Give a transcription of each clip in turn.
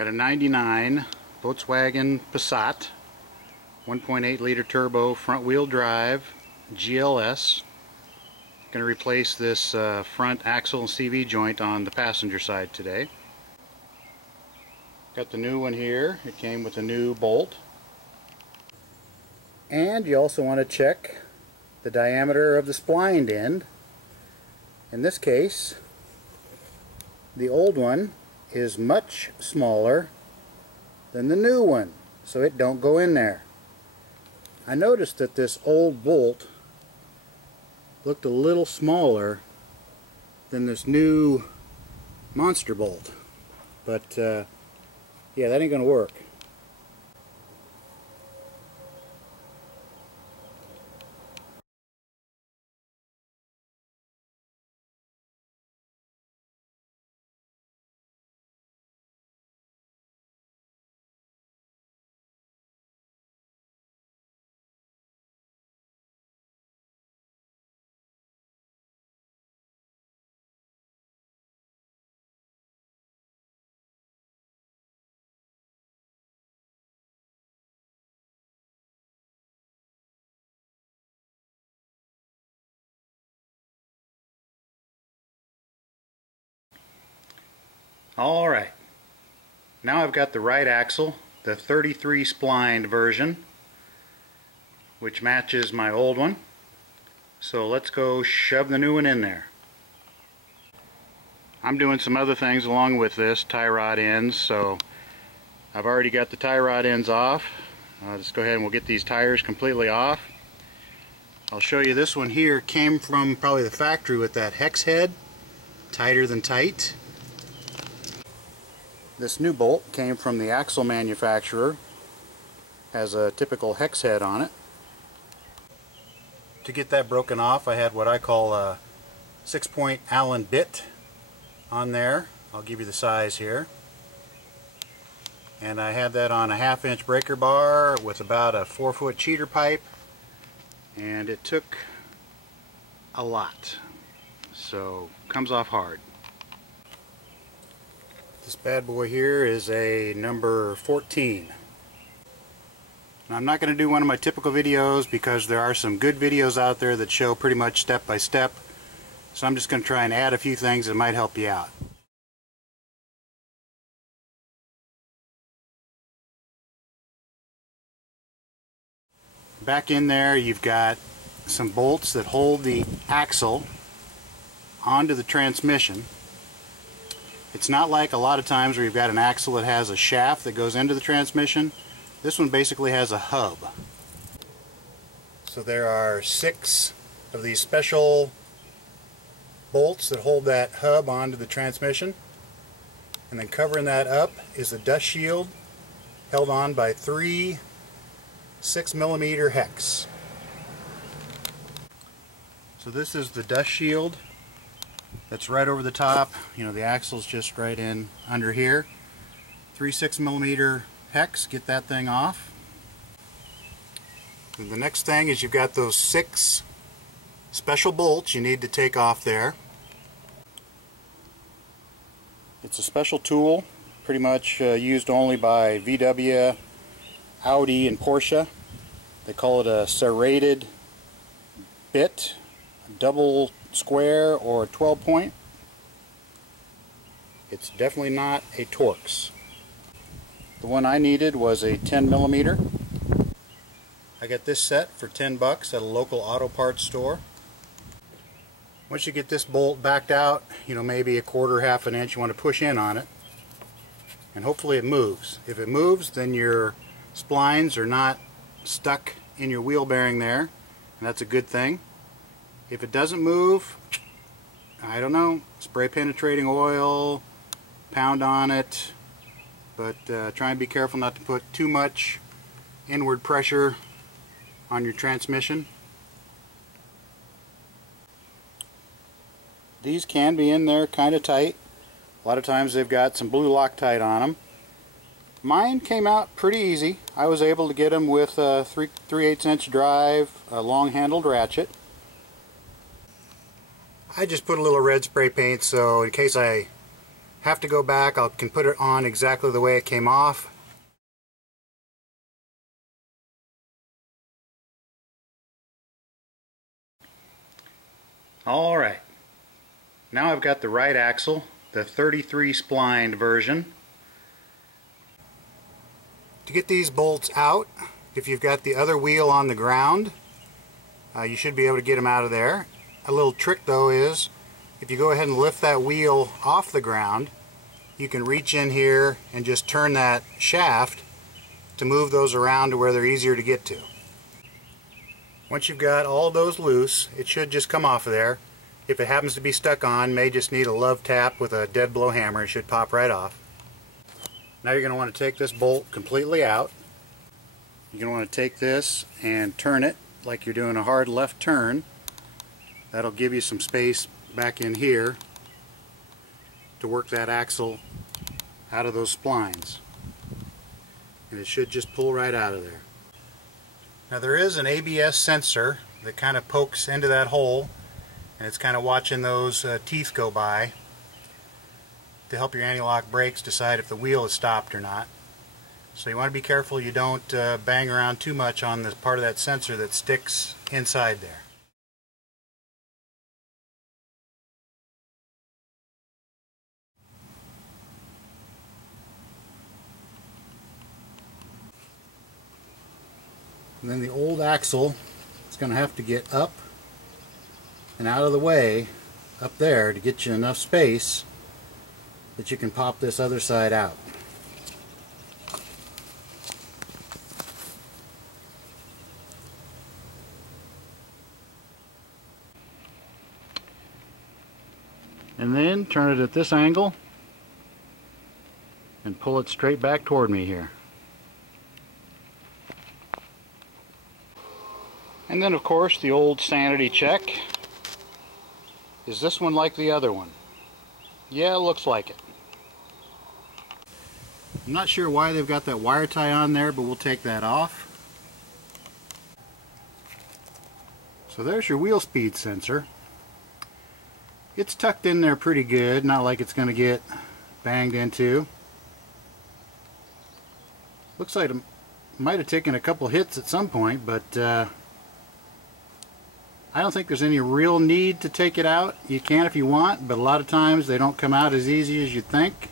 Got a 99 Volkswagen Passat, 1.8 liter turbo, front wheel drive, GLS. Going to replace this front axle and CV joint on the passenger side today. Got the new one here. It came with a new bolt. And you also want to check the diameter of the spline end. In this case, the old one is much smaller than the new one, so it don't go in there. I noticed that this old bolt looked a little smaller than this new monster bolt, but yeah, that ain't gonna work. Alright, now I've got the right axle, the 33 splined version, which matches my old one. So let's go shove the new one in there. I'm doing some other things along with this, tie rod ends, so I've already got the tie rod ends off. Let's go ahead and we'll get these tires completely off. I'll show you this one here came from probably the factory with that hex head, tighter than tight. This new bolt came from the axle manufacturer, has a typical hex head on it. To get that broken off, I had what I call a 6-point Allen bit on there. I'll give you the size here. And I had that on a 1/2-inch breaker bar with about a 4-foot cheater pipe, and it took a lot, so comes off hard. This bad boy here is a number 14. Now, I'm not going to do one of my typical videos because there are some good videos out there that show pretty much step by step, so I'm just going to try and add a few things that might help you out. Back in there you've got some bolts that hold the axle onto the transmission. It's not like a lot of times where you've got an axle that has a shaft that goes into the transmission. This one basically has a hub. So there are 6 of these special bolts that hold that hub onto the transmission, and then covering that up is a dust shield held on by 3 6mm hex. So this is the dust shield that's right over the top. You know, the axle's just right in under here. 3 6mm hex, get that thing off. And the next thing is you've got those 6 special bolts you need to take off there. It's a special tool, pretty much used only by VW, Audi, and Porsche. They call it a serrated bit, a double square or a 12-point. It's definitely not a Torx. The one I needed was a 10mm. I got this set for $10 at a local auto parts store. Once you get this bolt backed out, you know, maybe a quarter, half an inch, you want to push in on it, and hopefully it moves. If it moves, then your splines are not stuck in your wheel bearing there, and that's a good thing. If it doesn't move, I don't know, spray penetrating oil, pound on it, but try and be careful not to put too much inward pressure on your transmission. These can be in there kind of tight. A lot of times they've got some blue Loctite on them. Mine came out pretty easy. I was able to get them with a 3/8" drive, a long-handled ratchet. I just put a little red spray paint so in case I have to go back, I can put it on exactly the way it came off. Alright, now I've got the right axle, the 33 splined version. To get these bolts out, if you've got the other wheel on the ground, you should be able to get them out of there. A little trick though is, if you go ahead and lift that wheel off the ground, you can reach in here and just turn that shaft to move those around to where they're easier to get to. Once you've got all those loose, it should just come off of there. If it happens to be stuck on, may just need a love tap with a dead blow hammer. It should pop right off. Now you're going to want to take this bolt completely out. You're going to want to take this and turn it like you're doing a hard left turn. That'll give you some space back in here to work that axle out of those splines. And it should just pull right out of there. Now there is an ABS sensor that kind of pokes into that hole, and it's kind of watching those teeth go by to help your anti-lock brakes decide if the wheel is stopped or not. So you want to be careful you don't bang around too much on the part of that sensor that sticks inside there. And then the old axle is going to have to get up and out of the way up there to get you enough space that you can pop this other side out. And then turn it at this angle and pull it straight back toward me here. And then of course the old sanity check. Is this one like the other one? Yeah, it looks like it. I'm not sure why they've got that wire tie on there, but we'll take that off. So there's your wheel speed sensor. It's tucked in there pretty good, not like it's going to get banged into. Looks like it might have taken a couple hits at some point, but I don't think there's any real need to take it out. You can if you want, but a lot of times they don't come out as easy as you'd think.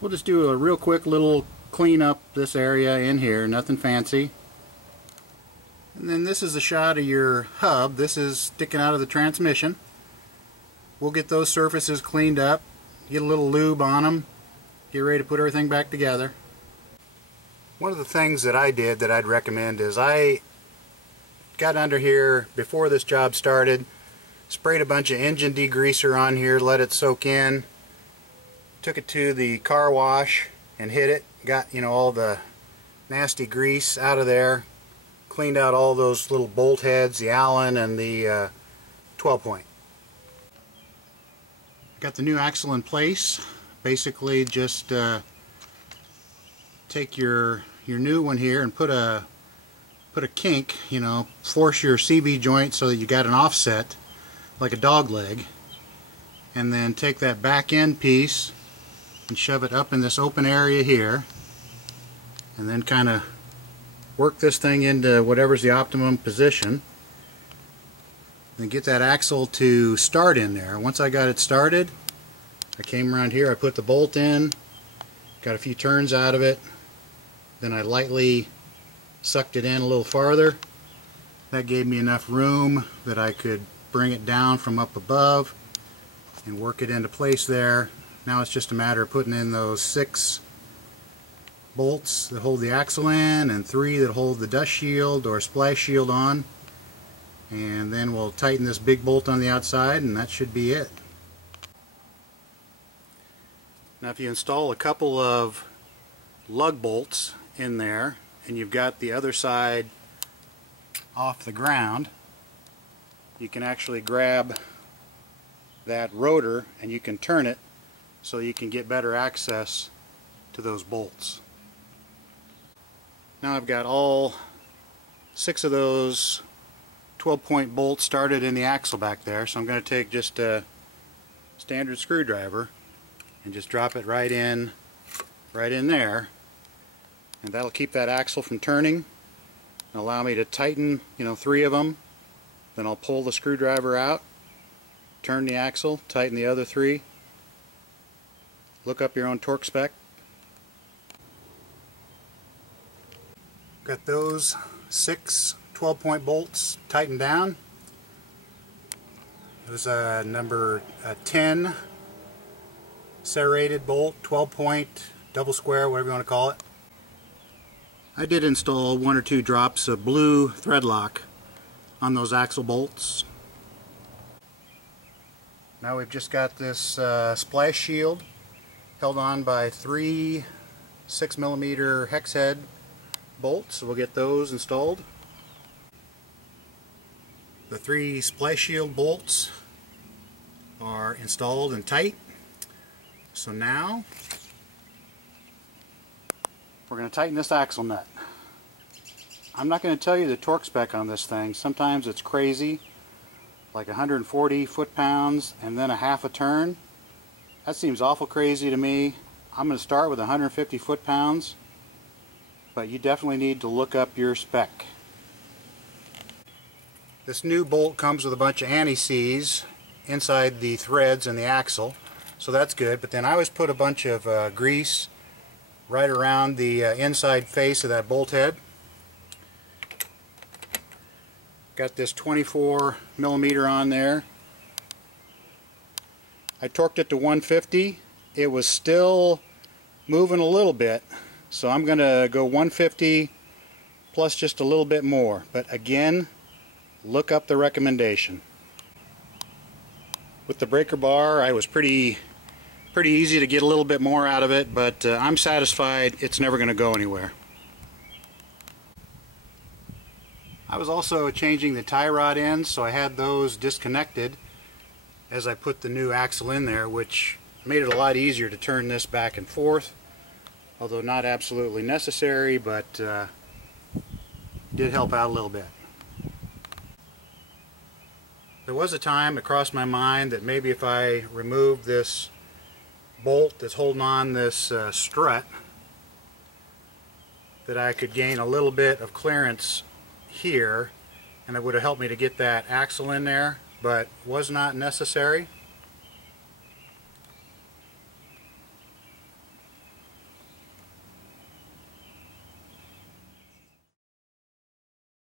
We'll just do a real quick little clean up this area in here, nothing fancy. And then this is a shot of your hub. This is sticking out of the transmission. We'll get those surfaces cleaned up, get a little lube on them, get ready to put everything back together. One of the things that I did that I'd recommend is I got under here before this job started, sprayed a bunch of engine degreaser on here, let it soak in, took it to the car wash and hit it, got all the nasty grease out of there, cleaned out all those little bolt heads, the Allen and the 12-point. Got the new axle in place. Basically just take your new one here and put a kink, force your CV joint so that you got an offset like a dog leg, and then take that back end piece and shove it up in this open area here, and then kind of work this thing into whatever's the optimum position. Then get that axle to start in there. Once I got it started, I came around here, I put the bolt in, got a few turns out of it, then I lightly sucked it in a little farther. That gave me enough room that I could bring it down from up above and work it into place there. Now it's just a matter of putting in those 6 bolts that hold the axle in and 3 that hold the dust shield or splash shield on, and then we'll tighten this big bolt on the outside, and that should be it. Now if you install a couple of lug bolts in there and you've got the other side off the ground, you can actually grab that rotor and you can turn it so you can get better access to those bolts. Now I've got all 6 of those 12-point bolts started in the axle back there, so I'm going to take just a standard screwdriver and just drop it right in there, and that'll keep that axle from turning and allow me to tighten, 3 of them. Then I'll pull the screwdriver out, turn the axle, tighten the other 3. Look up your own torque spec. Got those 6 12-point bolts tightened down. It was a number 10 serrated bolt, 12-point, double square, whatever you want to call it. I did install 1 or 2 drops of blue thread lock on those axle bolts. Now we've just got this splash shield held on by 3 6mm hex head bolts, so we'll get those installed. The 3 splash shield bolts are installed and tight. So now we're going to tighten this axle nut. I'm not going to tell you the torque spec on this thing. Sometimes it's crazy, like 140 foot-pounds and then a half a turn. That seems awful crazy to me. I'm going to start with 150 foot-pounds, but you definitely need to look up your spec. This new bolt comes with a bunch of anti-seize inside the threads and the axle, so that's good. But then I always put a bunch of grease right around the inside face of that bolt head. Got this 24mm on there. I torqued it to 150. It was still moving a little bit, so I'm going to go 150 plus just a little bit more. But again, look up the recommendation. With the breaker bar, I was pretty easy to get a little bit more out of it, but I'm satisfied it's never going to go anywhere. I was also changing the tie rod ends, so I had those disconnected as I put the new axle in there, which made it a lot easier to turn this back and forth, although not absolutely necessary, but did help out a little bit. There was a time it crossed my mind that maybe if I removed this bolt that's holding on this strut, that I could gain a little bit of clearance here, and it would have helped me to get that axle in there, but was not necessary.